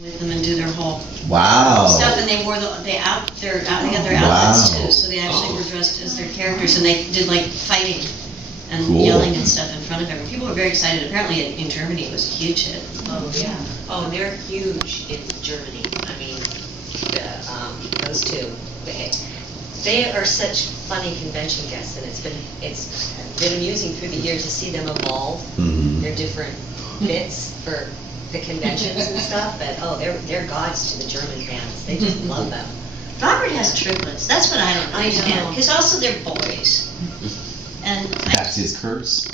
with them and do their whole Wow. stuff, and they wore they got their outfits too, so they actually were dressed as their characters, and they did like fighting and yelling and stuff in front of everyone. People were very excited. Apparently in Germany it was a huge hit. Oh yeah. Oh, they're huge in Germany. I mean, those two. They are such funny convention guests, and it's been amusing through the years to see them evolve their different bits for the conventions and stuff. But they're gods to the German fans. They just love them. Robert has triplets. That's what I don't understand. Because also they're boys. And That's his curse.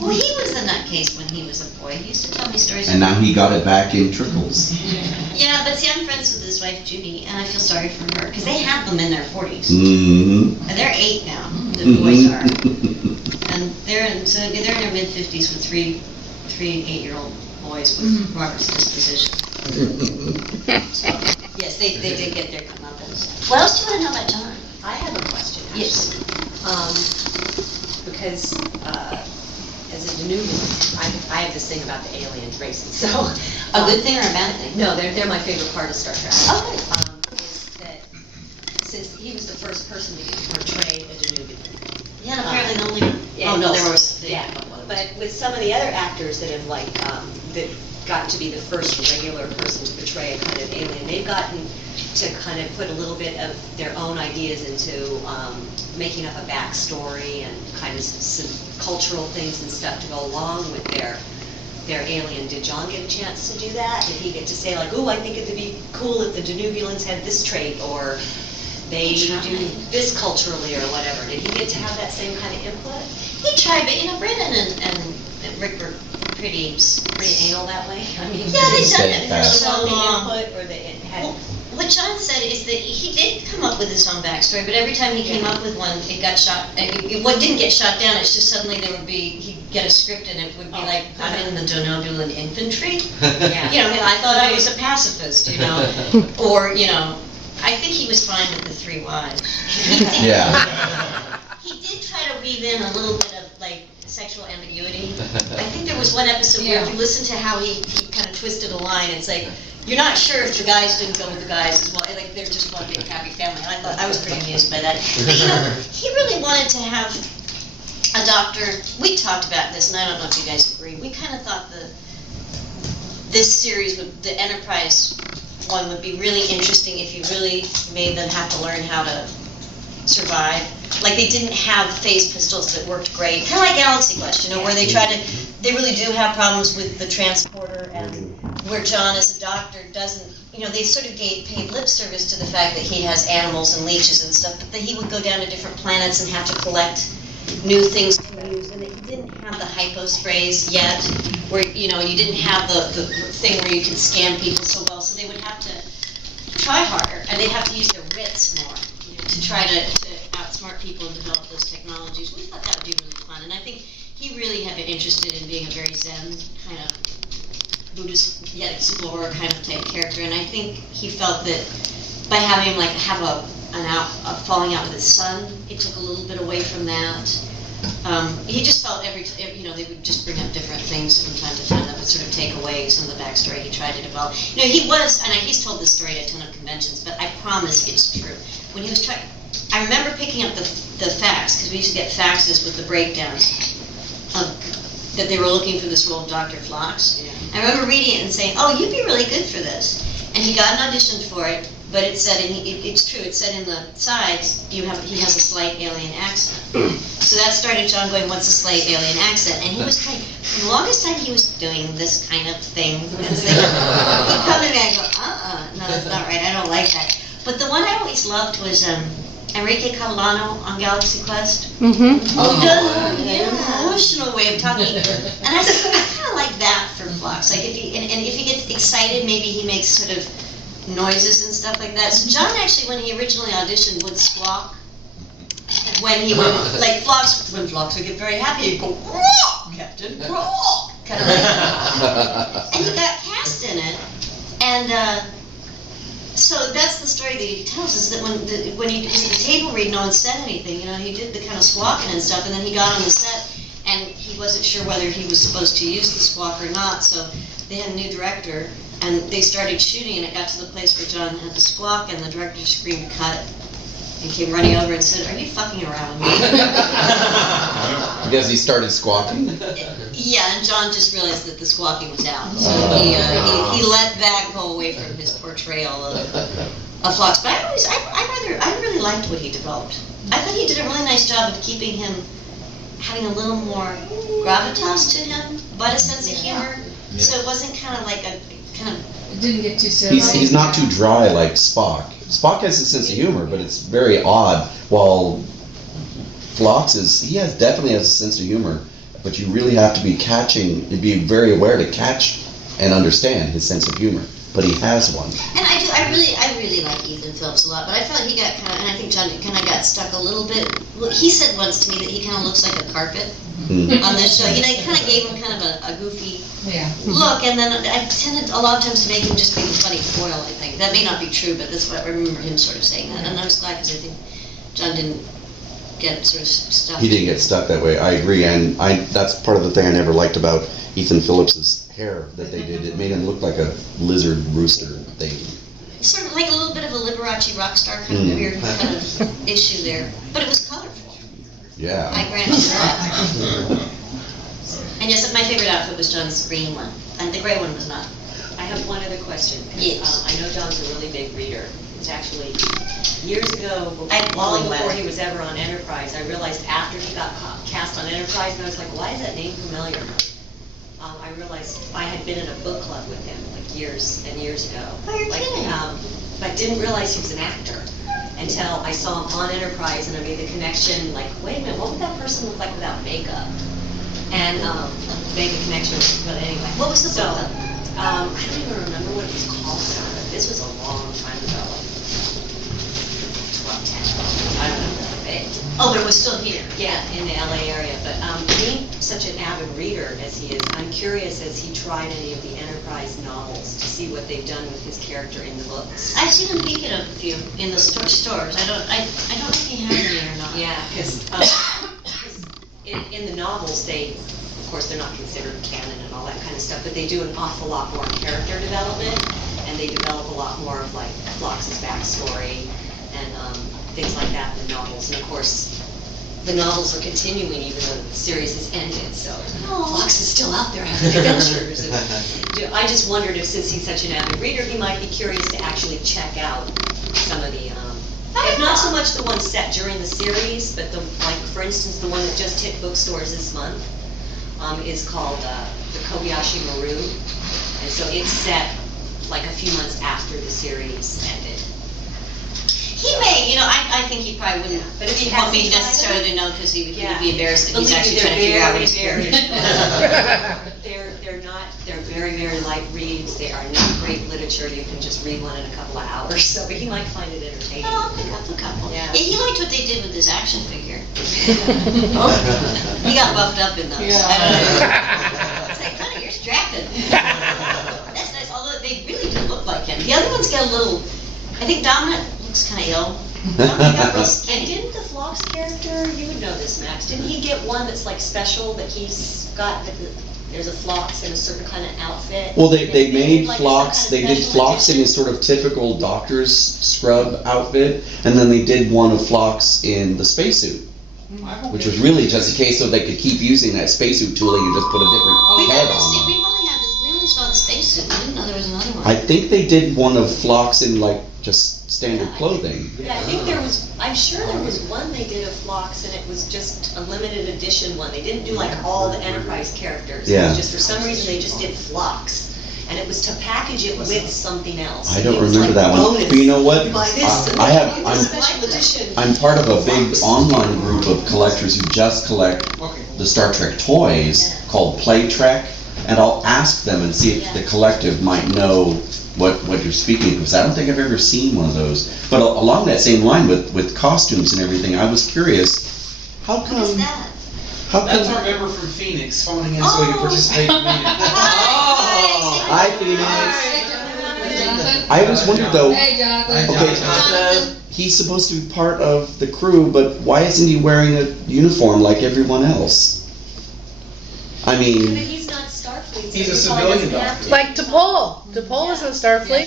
well, he was the nutcase when he was a boy. He used to tell me stories. And now he got it back in triples. Yeah, but see, I'm friends with his wife Judy, and I feel sorry for her because they have them in their 40s, and they're 8 now. The boys are, and they're in their mid 50s with three 8-year-old boys with Robert's disposition. So, yes, they did get their comeuppance. What else do you want to know about John? I have a question. Actually. Yes. Because as a Danubian, I have this thing about the alien races. So A good thing or a bad thing? no, they're my favorite part of Star Trek. Okay. Is that since he was the first person to portray a Danubian. Yeah, and apparently the only. Oh no, there was. But with some of the other actors that have that gotten to be the first regular person to portray a kind of alien, they've gotten to kind of put a little bit of their own ideas into making up a backstory and kind of some cultural things and stuff to go along with their alien. Did John get a chance to do that? Did he get to say like, "Oh, I think it'd be cool if the Danubulans had this trait," or they do this culturally, or whatever? Did he get to have that same kind of input? He tried, but Brennan and Rick were pretty anal that way? I mean, yeah, they've done it for so so long. input, or they had. Well, what John said is that he did come up with his own backstory, but every time he came up with one, it got shot. What didn't get shot down, it's just suddenly he'd get a script and it would be like, I'm in the Donobulan infantry. Yeah. You know, I thought I was a pacifist, you know, or, you know, I think he was fine with the 3 wives. He did try to weave in a little bit of like sexual ambiguity. I think there was one episode where if you listen to how he kind of twisted a line, it's like, you're not sure if the guys didn't go with the guys as well. Like they're just one big happy family. And I was pretty amused by that. But you know, he really wanted to have a doctor. We talked about this, and I don't know if you guys agree. We kind of thought this series, the Enterprise one, would be really interesting if you really made them have to learn how to survive. Like they didn't have phase pistols that worked great. Kind of like Galaxy Quest, you know, where they really do have problems with the transporter, and where John as a doctor doesn't, you know, they sort of paid lip service to the fact that he has animals and leeches and stuff, but that he would go down to different planets and have to collect new things to use, and that he didn't have the hypo sprays yet, where, you know, you didn't have the thing where you could scan people so well, so they would have to try harder, and they'd have to use their wits more, you know, to try to outsmart people and develop those technologies. We thought that would be really fun, and I think he really had been interested in being a very Zen kind of Buddhist yet explorer kind of type character, and I think he felt that by having him like have a falling out with his son, it took a little bit away from that. He just felt you know, they would just bring up different things from time to time that would sort of take away some of the backstory he tried to develop. You know, he was, and he's told this story at a ton of conventions, but I promise it's true. When he was trying, I remember picking up the fax, because we used to get faxes with the breakdowns that they were looking for this role of Dr. Phlox. Yeah. I remember reading it and saying, "Oh, you'd be really good for this." And he got an audition for it, but it said, and it's true, it said in the sides, he has a slight alien accent. So that started John going, "What's a slight alien accent?" And he was trying, for the longest time he was doing this kind of thing. And so he'd come to me and I go, no, that's not right, I don't like that. But the one I always loved was Enrique Catalano on Galaxy Quest. Emotional way of talking. And I said, I kind of like that for Phlox. Like if he gets excited, maybe he makes sort of noises and stuff like that. So John actually, when he originally auditioned, would squawk when he would, like when Phlox would get very happy, he'd go, "Raw, Captain, raw," kind of like that. And he got cast in it, and so that's the story that he tells, is that when he was at the table read, no one said anything. You know, he did the kind of squawking and stuff, and then he got on the set, and he wasn't sure whether he was supposed to use the squawk or not. So they had a new director, And they started shooting, and it got to the place where John had to squawk, and the director screamed "cut," and came running over and said, "Are you fucking around with me?" Because he started squawking? Yeah, and John just realized that the squawking was out, so he let that go away from his portrayal of Phlox. But I really liked what he developed. I thought he did a really nice job of keeping him, having a little more gravitas to him, but a sense of humor. Yeah. So it wasn't kind of like a It didn't get too serious. He's not too dry like Spock. Spock has a sense of humor, but it's very odd, while Phlox definitely has a sense of humor, but you really have to be very aware to catch and understand his sense of humor. But he has one. And I really like Ethan Phillips a lot, but I felt he got and I think John kind of got stuck a little bit. Well, he said once to me that he kind of looks like a carpet on this show. He kind of gave him kind of a goofy look, and then I tended a lot of times to make him just be the funny foil, I think. That may not be true, but that's what I remember him sort of saying that, and I was glad because I think John didn't get sort of stuck. He didn't get stuck that way, I agree, and that's part of the thing I never liked about Ethan Phillips's hair that they did. It made him look like a lizard rooster thing. Sort of like a little bit of a Liberace rock star kind of weird kind of issue there, but it was colorful. Yeah. I grant you that. And yes, my favorite outfit was John's green one, and the gray one was not. I have one other question. Yes. I know John's a really big reader. It's actually years ago, I'm long really before glad. he was ever on Enterprise, I realized after he got cast on Enterprise, and I was like, why is that name familiar? I realized I had been in a book club with him like years and years ago. Oh, you're kidding. But didn't realize he was an actor until I saw him on Enterprise, and I made the connection, like, wait a minute, what would that person look like without makeup? And made the connection, but anyway. What was the book club? I don't even remember what it was called now, but this was a long time ago, like 12, 10, I don't know. Oh, but it was still here. Yeah, in the LA area, but being such an avid reader as he is, I'm curious, has he tried any of the Enterprise novels to see what they've done with his character in the books? I've seen him peek at a few in the stores. I don't know if he has any or not. Yeah, because in the novels, of course, they're not considered canon and all that kind of stuff, but they do an awful lot more character development, and they develop a lot more of like Phlox's backstory and things like that in the novels. And of course, the novels are continuing even though the series has ended, so Phlox is still out there having adventures. And, I just wondered if, since he's such an avid reader, he might be curious to actually check out some of the, if not so much the ones set during the series, but like for instance, the one that just hit bookstores this month is called the Kobayashi Maru, and so it's set like a few months after the series ended. He may, I think he probably wouldn't. But if he want me hasn't tried necessarily it? to know because he would Yeah. be embarrassed that he's Believe actually me, trying to figure out what he's very, doing. they're very, very light reads. They are not great literature. You can just read one in a couple of hours. So, but he might find it entertaining. Oh, I'll pick up a couple. Yeah. He liked what they did with his action figure. He got buffed up in those. Yeah. I don't know. It's like, honey, you're strapping. That's nice, although they really do look like him. The other ones get a little, I think Dominic looks kind of ill. And didn't the Phlox character, you would know this, Max, didn't he get one that's like special, that he's got, there's a Phlox in a certain kind of outfit? Well, they did, made like, Phlox, some they kind of did special Phlox in edition? his sort of typical doctor's scrub outfit, and then they did one of Phlox in the spacesuit, which was really just a case so they could keep using that spacesuit tooling and just put a different head on. We only saw the spacesuit. We didn't know there was another one. I think they did one of Phlox in like just standard clothing. Yeah, I think there was, I'm sure there was one they did of Phlox, and it was just a limited edition one. They didn't do like all the Enterprise characters. It Yeah. was just, for some reason, they just did Phlox. And it was to package it with something else. I don't It was remember like that one. bonus. But you know what? You buy this, and I then have, you get a special edition. I'm part of a big online group of collectors who just collect the Star Trek toys called Play Trek, and I'll ask them and see if the collective might know what you're speaking of, because I don't think I've ever seen one of those. But along that same line with costumes and everything, I was curious, how What is come? that? How That's come? our member from Phoenix phoning in so he can participate in the meeting. Hi, Phoenix. Hey, Jonathan. I always wondered though. Hey, Jonathan. Okay. Jonathan. He's supposed to be part of the crew, but why isn't he wearing a uniform like everyone else? I But mean, he's not Starfleet. Starfleet. He's a so he probably civilian doesn't have doctor. to. Like DePaul. DePaul is in Starfleet.